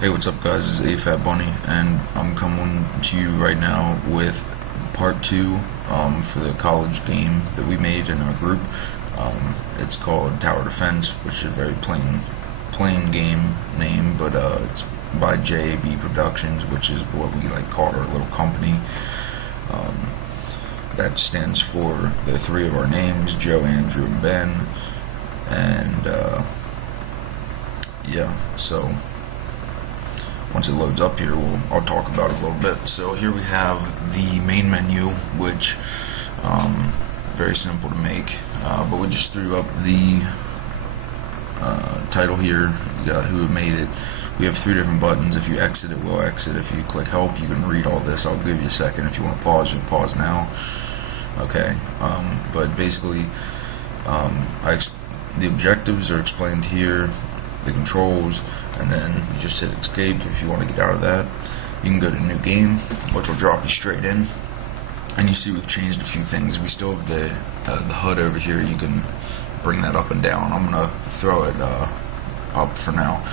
Hey, what's up, guys? This is AFAT Bunny, and I'm coming to you right now with part two for the college game that we made in our group. It's called Tower Defense, which is a very plain game name, but it's by JAB Productions, which is what we called our little company. That stands for the three of our names: Joe, Andrew, and Ben. And yeah, so. Once it loads up here, I'll talk about it a little bit. So here we have the main menu, which very simple to make, but we just threw up the title here. You got who made it. We have three different buttons. If you exit it, we'll exit. If you click help, you can read all this. I'll give you a second. If you want to pause, you can pause now. Okay, but basically, the objectives are explained here, the controls, and then you just hit escape if you want to get out of that. You can go to new game, which will drop you straight in, and you see we've changed a few things. We still have the HUD over here. You can bring that up and down. I'm gonna throw it up for now.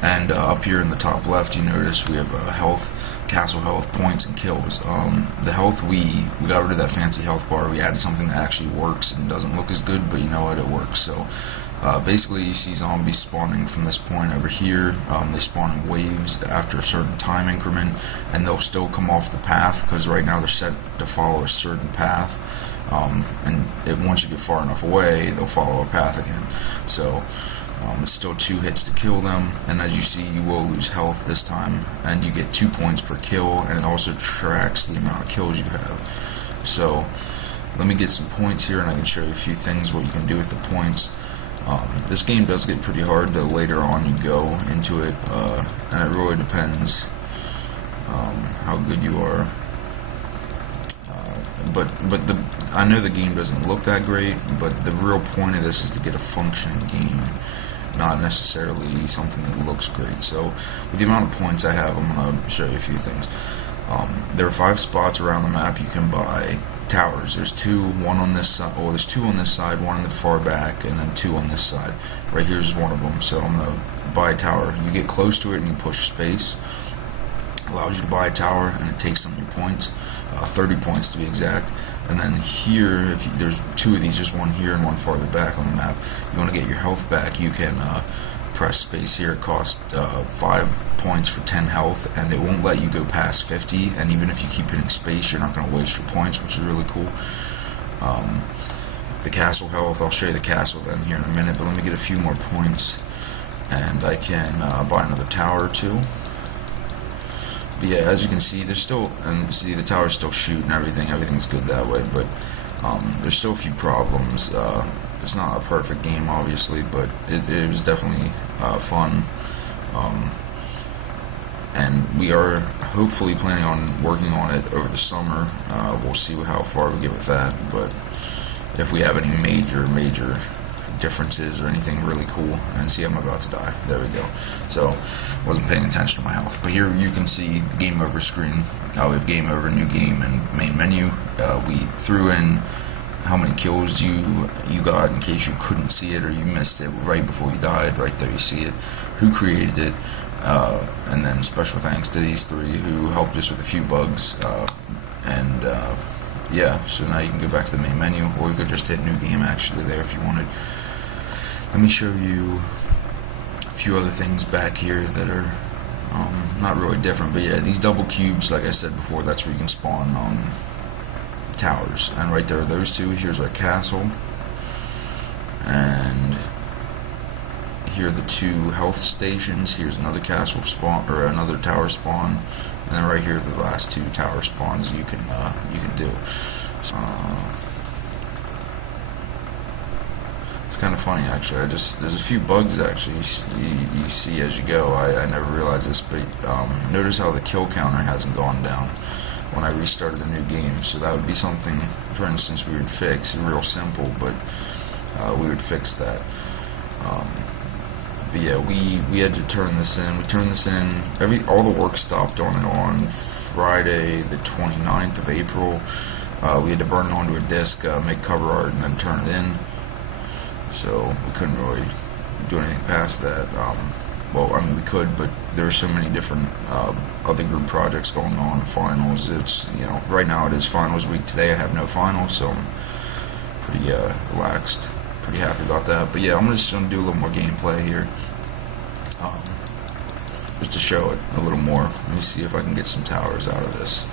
And up here in the top left, you notice we have health, castle health, points, and kills. The health, we got rid of that fancy health bar. We added something that actually works and doesn't look as good, but you know what, it works. So basically, you see zombies spawning from this point over here. They spawn in waves after a certain time increment, and they'll still come off the path, because right now they're set to follow a certain path. Once you get far enough away, they'll follow a path again. So it's still 2 hits to kill them, and as you see, you will lose health this time, and you get 2 points per kill, and it also tracks the amount of kills you have. So let me get some points here, and I can show you a few things what you can do with the points. This game does get pretty hard the later on you go into it, and it really depends how good you are. I know the game doesn't look that great, but the real point of this is to get a functioning game, not necessarily something that looks great. So with the amount of points I have, I'm going to show you a few things. There are 5 spots around the map you can buy towers. There's 2, one on this side. Well, there's 2 on this side, 1 in the far back, and then 2 on this side. Right here is one of them. So I'm gonna buy a tower. You get close to it and you push space. Allows you to buy a tower, and it takes some of your points, 30 points to be exact. And then here, there's 2 of these, just one here and one farther back on the map. You want to get your health back, you can press space here. It costs 5 points for 10 health, and it won't let you go past 50, and even if you keep hitting space, you're not going to waste your points, which is really cool. The castle health, I'll show you the castle then here in a minute, but let me get a few more points, and I can buy another tower too. But yeah, as you can see, there's still, and see the tower's still shooting everything's good that way, but there's still a few problems. It's not a perfect game, obviously, but it was definitely fun. And we are hopefully planning on working on it over the summer. We'll see how far we get with that, but if we have any major differences or anything really cool. And see, I'm about to die. There we go. So wasn't paying attention to my health. But here you can see the game over screen. We have game over, new game, and main menu. We threw in how many kills you got in case you couldn't see it or you missed it right before you died. Right there you see it. Who created it. And then special thanks to these 3 who helped us with a few bugs. Yeah, so now you can go back to the main menu, or you could just hit new game actually there if you wanted. Let me show you a few other things back here that are not really different, but yeah, these double cubes, like I said before, that's where you can spawn towers, and right there are those 2. Here's our castle, and here are the 2 health stations. Here's another castle spawn, or another tower spawn, and then right here are the last 2 tower spawns you can do. It's kind of funny actually. There's a few bugs actually you see as you go. I never realized this, but notice how the kill counter hasn't gone down when I restarted the new game. So that would be something, for instance, we would fix. Real simple, but we would fix that. But yeah, we had to turn this in. We turned this in. All the work stopped on it on Friday, the 29th of April. We had to burn it onto a disc, make cover art, and then turn it in. So we couldn't really do anything past that. well, I mean, we could, but there are so many different other group projects going on, finals. It's, you know, right now it is finals week. Today I have no finals, so I'm pretty relaxed, pretty happy about that. But yeah, I'm just going to do a little more gameplay here, just to show it a little more. Let me see if I can get some towers out of this.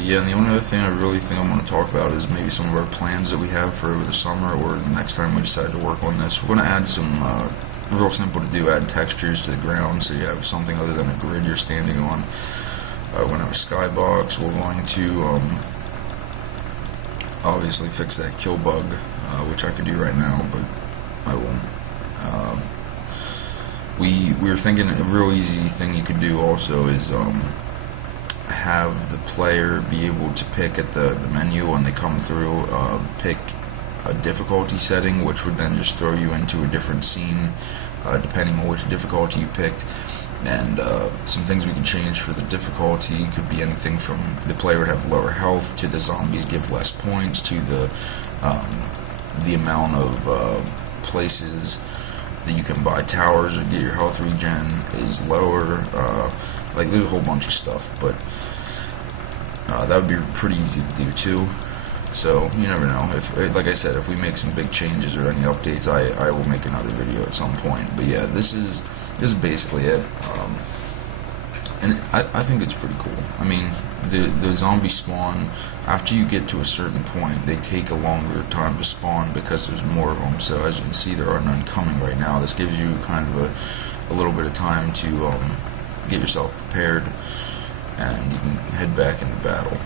Yeah, and the only other thing I really think I want to talk about is maybe some of our plans that we have for over the summer, or the next time we decide to work on this. We're going to add some, real simple to do, add textures to the ground, so you have something other than a grid you're standing on. We're going to have a skybox. We're going to obviously fix that kill bug, which I could do right now, but I won't. We were thinking a real easy thing you could do also is have the player be able to pick at the menu when they come through, pick a difficulty setting, which would then just throw you into a different scene depending on which difficulty you picked. And some things we can change for the difficulty could be anything from the player would have lower health, to the zombies give less points, to the amount of places that you can buy towers or get your health regen is lower. Like, there's a whole bunch of stuff, but that would be pretty easy to do too. So you never know. If, like I said, if we make some big changes or any updates, I will make another video at some point. But yeah, this is basically it. And I think it's pretty cool. I mean, the zombies spawn after you get to a certain point. They take a longer time to spawn because there's more of them. So as you can see, there are none coming right now. This gives you kind of a little bit of time to get yourself prepared, and you can head back into battle.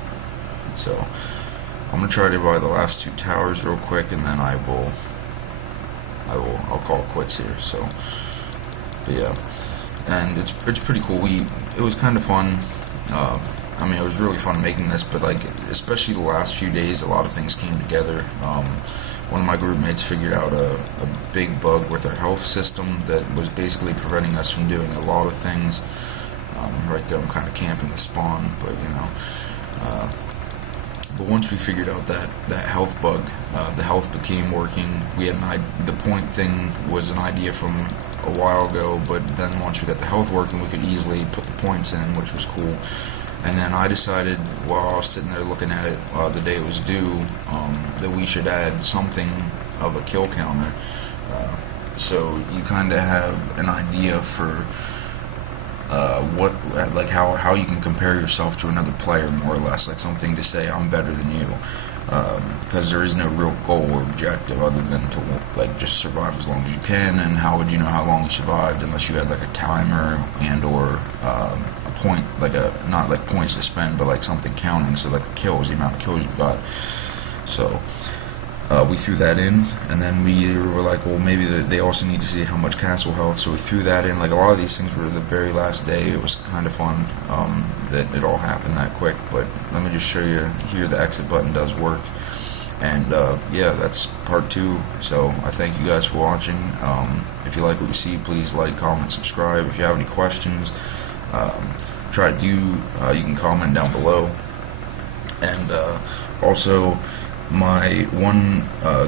So I'm gonna try to buy the last 2 towers real quick, and then I'll call it quits here. So, but yeah, and it's pretty cool. It was kind of fun. I mean, it was really fun making this, but like, especially the last few days, a lot of things came together. One of my group mates figured out a big bug with our health system that was basically preventing us from doing a lot of things. Right there, I'm kind of camping the spawn, but you know. But once we figured out that health bug, the health became working. We had the point thing was an idea from a while ago, but then once we got the health working, we could easily put the points in, which was cool. And then I decided, while I was sitting there looking at it the day it was due, that we should add something of a kill counter. So you kind of have an idea for how you can compare yourself to another player, more or less, like something to say I'm better than you, because there is no real goal or objective other than to like just survive as long as you can. And how would you know how long you survived unless you had like a timer and or a point, like not like points to spend, but like something counting, so like the kills, the amount of kills you've got. So we threw that in, and then we were like, well, maybe they also need to see how much castle health, so we threw that in. Like, a lot of these things were the very last day. It was kind of fun that it all happened that quick. But let me just show you here, the exit button does work. And yeah, that's part 2. So I thank you guys for watching. If you like what you see, please like, comment, subscribe. If you have any questions, you can comment down below. And also, my one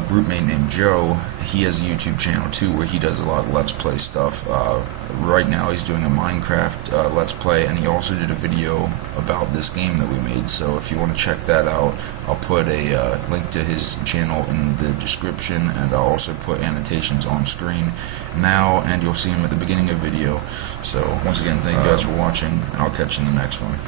group mate named Joe, he has a YouTube channel too where he does a lot of Let's Play stuff. Right now he's doing a Minecraft Let's Play, and he also did a video about this game that we made. So if you want to check that out, I'll put a link to his channel in the description, and I'll also put annotations on screen now, and you'll see him at the beginning of the video. So once again, thank you guys for watching, and I'll catch you in the next one.